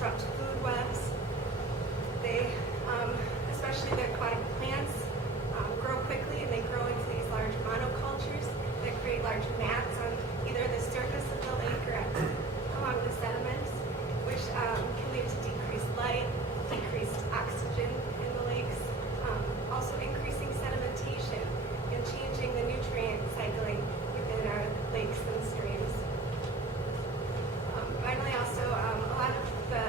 disrupt food webs. They, especially the aquatic plants, grow quickly, and they grow into these large monocultures that create large mats on either the surface of the lake or along the sediments, which can lead to decreased light, decreased oxygen in the lakes, also increasing sedimentation and changing the nutrient cycling within our lakes and streams. Finally, also, a lot of the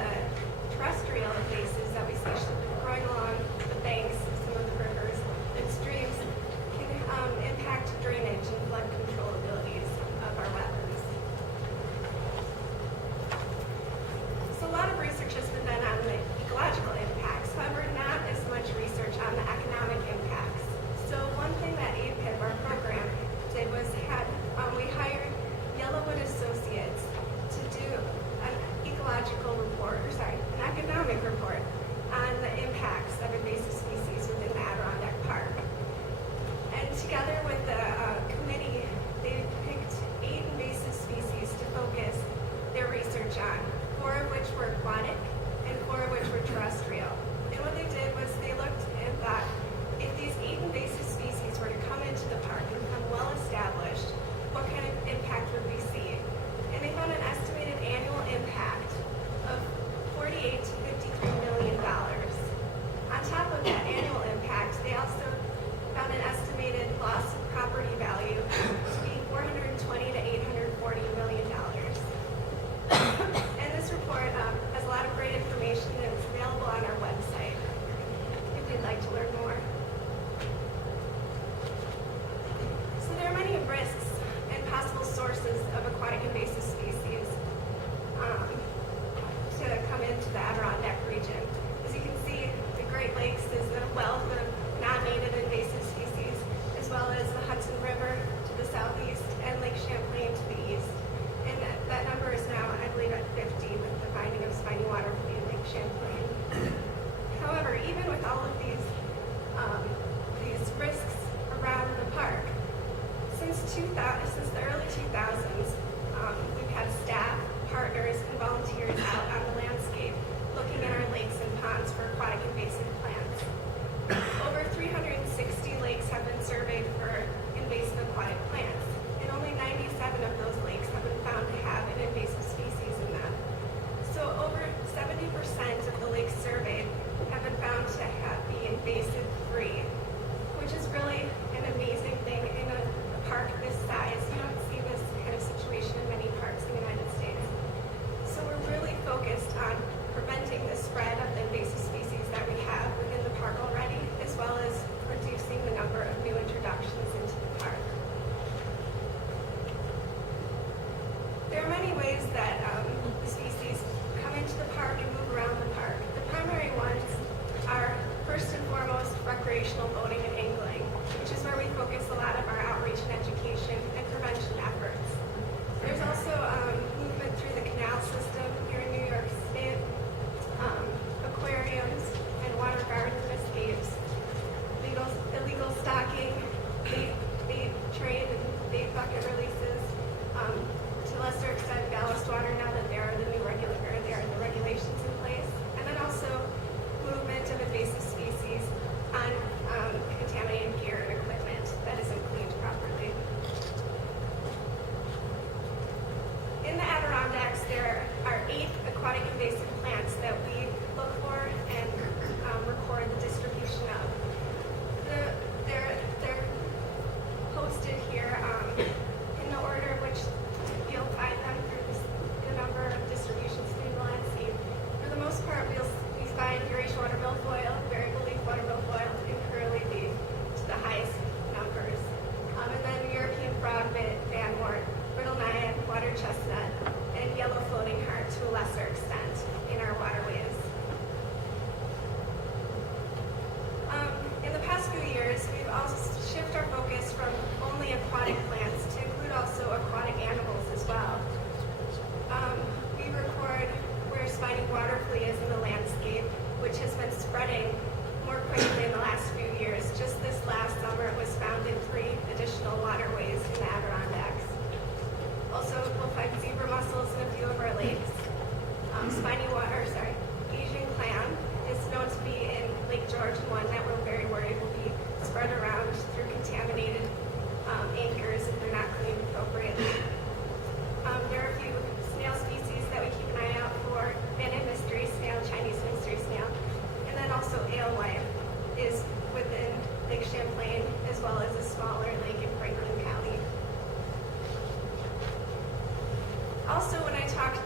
Also, when I talk to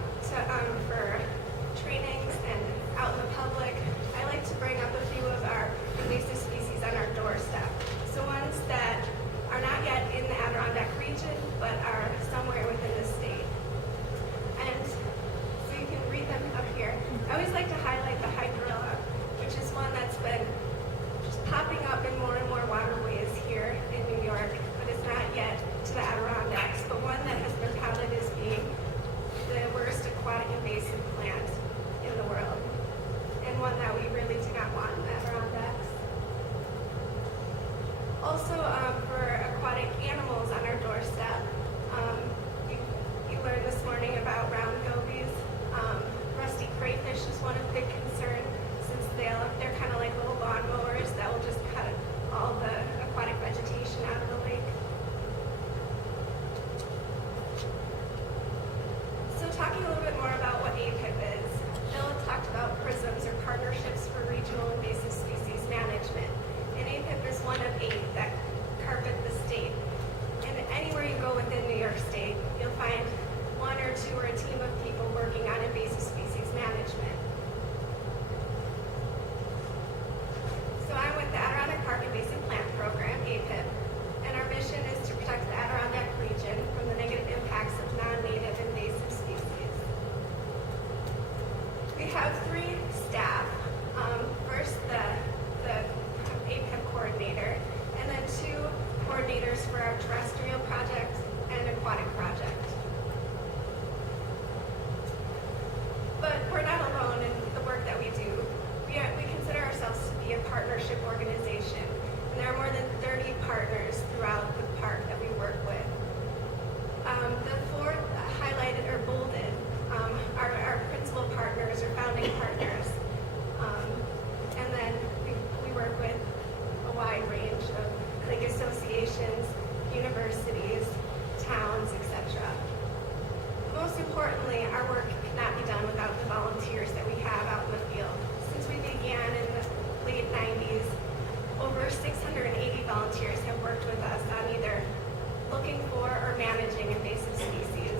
for trainings and out in the public, I like to bring up a few of our invasive species on our doorstep. So ones that are not yet in the Adirondack region, but are somewhere within the state. And so you can read them up here. I always like to highlight the hydrilla, which is one that's been just popping up in more and more waterways here in New York, but it's not yet to the Adirondacks, but one that has been touted as being the worst aquatic invasive plant in the world, and one that we really do not want in the Adirondacks. Also, for aquatic animals on our doorstep, you learned this morning about round gobies. Rusty crayfish is one of big concern, since they're kind of like little lawnmowers that will just cut all the aquatic vegetation out of the lake. So talking a little bit more about what APIPP is, Bill talked about PRISMS, or Partnerships for Regional Invasive Species Management. And APIPP is one of 8 that carpet the state. And anywhere you go within New York State, you'll find 1 or 2 or a team of people working on invasive species management. So I'm with the Adirondack Park Invasive Plant Program, APIPP, and our mission is to protect the Adirondack region from the negative impacts of non-native invasive species. We have 3 staff. First, the APIPP coordinator, and then 2 coordinators for our terrestrial project and aquatic project. But we're not alone in the work that we do. We consider ourselves to be a partnership organization, and there are more than 30 partners throughout the park that we work with. The 4 highlighted or bolded are our principal partners or founding partners. And then we work with a wide range of lake associations, universities, towns, etc. Most importantly, our work cannot be done without the volunteers that we have out in the field. Since we began in the late 90s, over 680 volunteers have worked with us on either looking for or managing invasive species.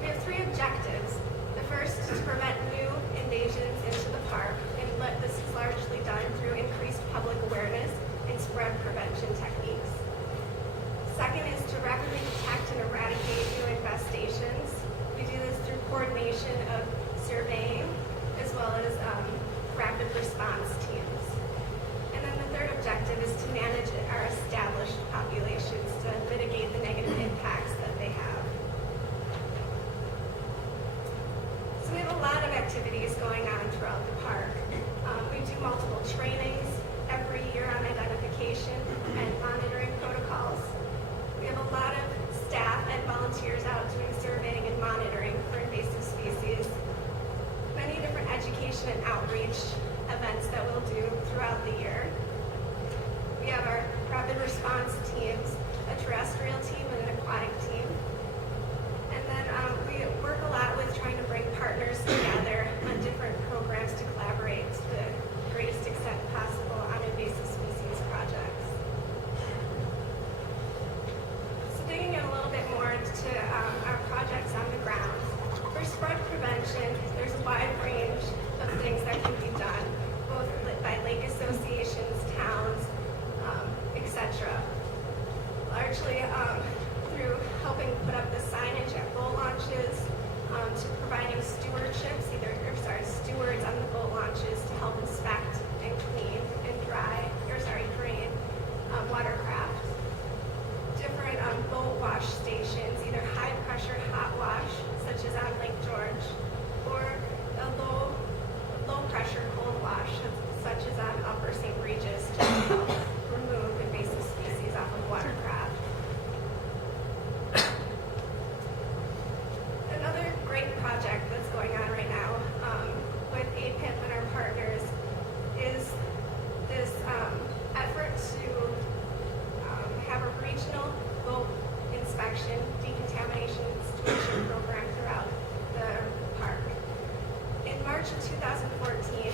We have 3 objectives. The first is to prevent new invasions into the park, and this is largely done through increased public awareness and spread prevention techniques. Second is to rapidly detect and eradicate new infestations. We do this through coordination of surveying as well as rapid response teams. And then the third objective is to manage our established populations to mitigate the negative impacts that they have. So we have a lot of activities going on throughout the park. We do multiple trainings every year on identification and monitoring protocols. We have a lot of staff and volunteers out doing surveying and monitoring for invasive species. Many different education and outreach events that we'll do throughout the year. We have our rapid response teams, a terrestrial team and an aquatic team. And then we work a lot with trying to bring partners together on different programs to collaborate to the greatest extent possible on invasive species projects. So digging in a little bit more into our projects on the ground. For spread prevention, there's a wide range of things that can be done, both by lake associations, towns, etc. Largely through helping put up the signage at boat launches, to providing stewards on the boat launches to help inspect and clean and drain watercraft. Different boat wash stations, either high pressure hot wash, such as on Lake George, or a low pressure cold wash, such as on Upper St. Regis, to help remove invasive species off of watercraft. Another great project that's going on right now with APIPP and our partners is this effort to have a regional boat inspection, decontamination, and stewardship program throughout the park. In March of 2014,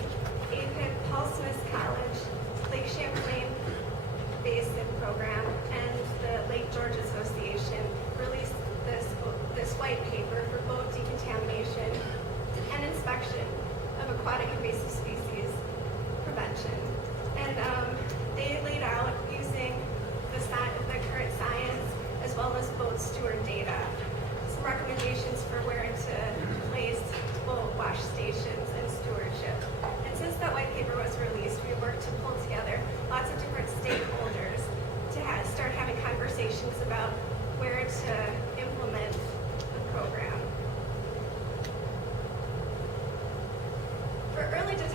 APIPP, Paul Smith College, Lake Champlain Basin Program, and the Lake George Association released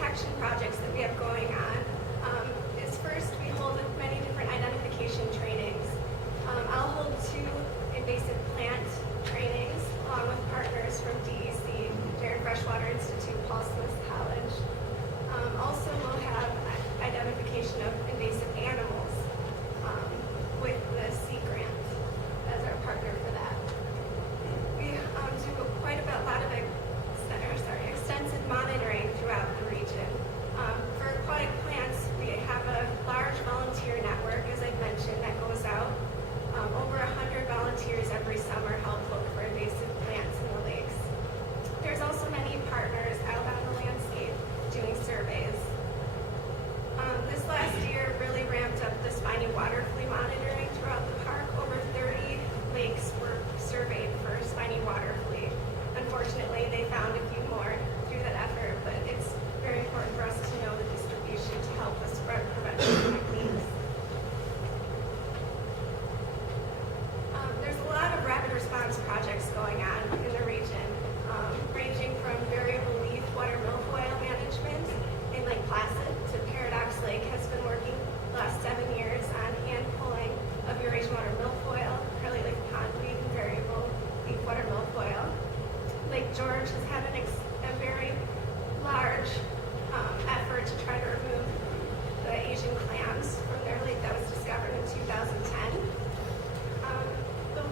detection projects that we have going on is first we hold many different identification trainings. I'll hold 2 invasive plant trainings along with partners from DEC, Darren Freshwater Institute, Paul Smith College. Also, we'll have identification of invasive animals with the Sea Grant as our partner for that. We do quite a lot of extensive monitoring throughout the region. For aquatic plants, we have a large volunteer network, as I mentioned, that goes out. Over 100 volunteers every summer help look for invasive plants in the lakes. There's also many partners out on the landscape doing surveys. This last year really ramped up the spiny water flea monitoring throughout the park. Over 30 lakes were surveyed for spiny water flea. Unfortunately, they found a few more through that effort, but it's very important for us to know the distribution to help us spread prevention techniques. There's a lot of rapid response projects going on in the region, ranging from variable leaf water milfoil management in Lake Placid to Paradox Lake has been working the last 7 years on hand pulling of Eurasian water milfoil, Curly Lake pondweed, and variable leaf water milfoil. Lake George has had a very large effort to try to remove the Asian clams from their lake that was discovered in 2010. The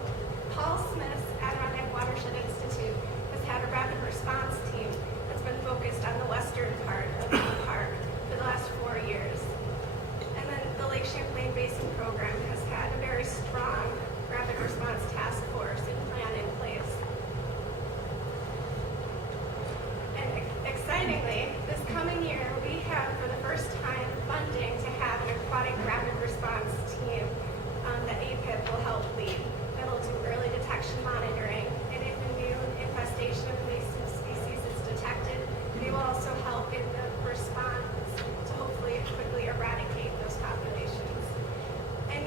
Paul Smith Adirondack Watershed Institute has had a rapid response team that's been focused on the western part of the park for the last 4 years. And then the Lake Champlain Basin program has had a very strong rapid response task force and plan in place. And excitingly, this coming year, we have for the first time funding to have an aquatic rapid response team that APIPP will help lead. That'll do early detection monitoring, and if a new infestation of invasive species is detected, they will also help in the response to hopefully quickly eradicate those populations. And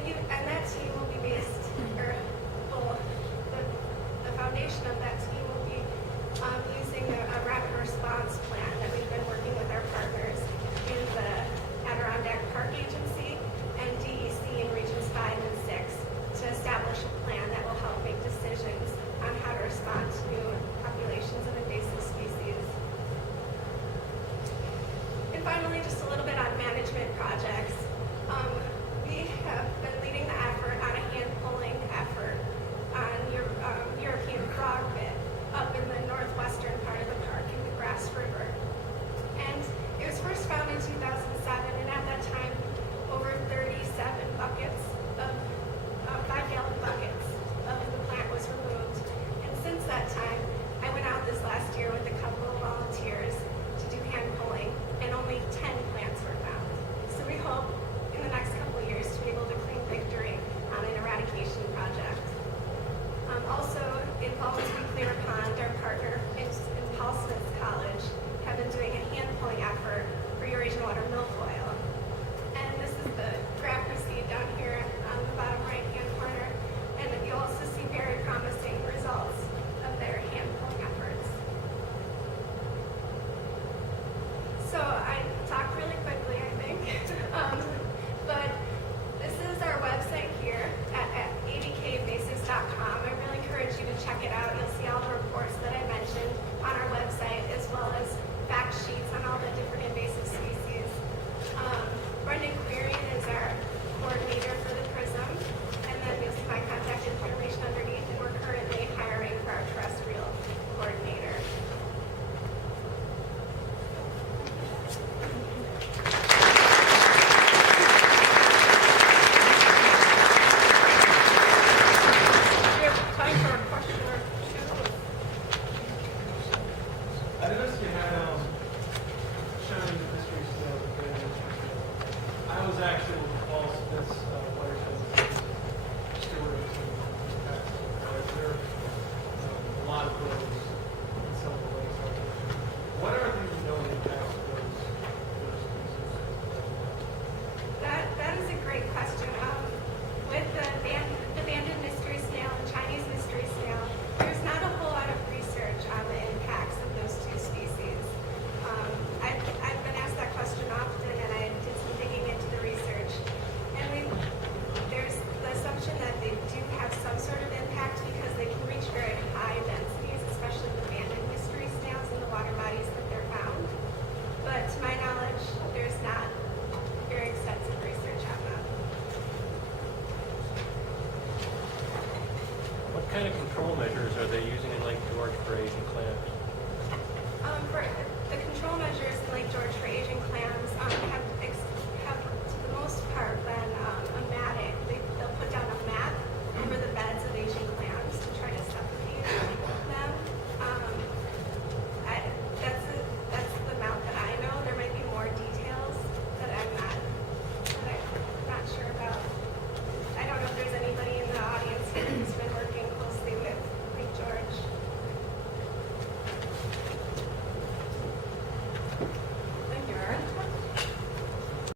that team will be based, the foundation of that team will be using a rapid response plan that we've been working with our partners in the Adirondack Park Agency and DEC in Regions 5 and 6 to establish a plan that will help make decisions on how to respond to new populations of invasive species. And finally, just a little bit on management projects. We have been leading the effort on a hand-pulling effort on European frogbit up in the northwestern part of the park in the Grass River. And it was first found in 2007, and at that time, over 37 buckets of 5-gallon buckets of the plant was removed. And since that time, I went out this last year with a couple of volunteers to do hand pulling, and only 10 plants were found. So we hope in the next couple of years to be able to claim victory on an eradication project. Also, in Baldwin Clear Pond, our partner in Paul Smith College have been doing a hand pulling effort for Eurasian water milfoil. And this is the graph we see down here on the bottom right-hand corner. And you also see very promising results of their hand pulling efforts. So I talked really quickly, I think. But this is our website here at abkinvasives.com. I really encourage you to check it out. You'll see all the reports that I mentioned on our website, as well as fact sheets on all the different invasive species. Brendan Querian is our coordinator for the PRISMS, and then you'll see my contact information underneath, and we're currently hiring for our terrestrial coordinator. We have time for a question or two. I noticed you had control measures are they using in Lake George for Asian clams? For the control measures in Lake George for Asian clams have, to the most part, been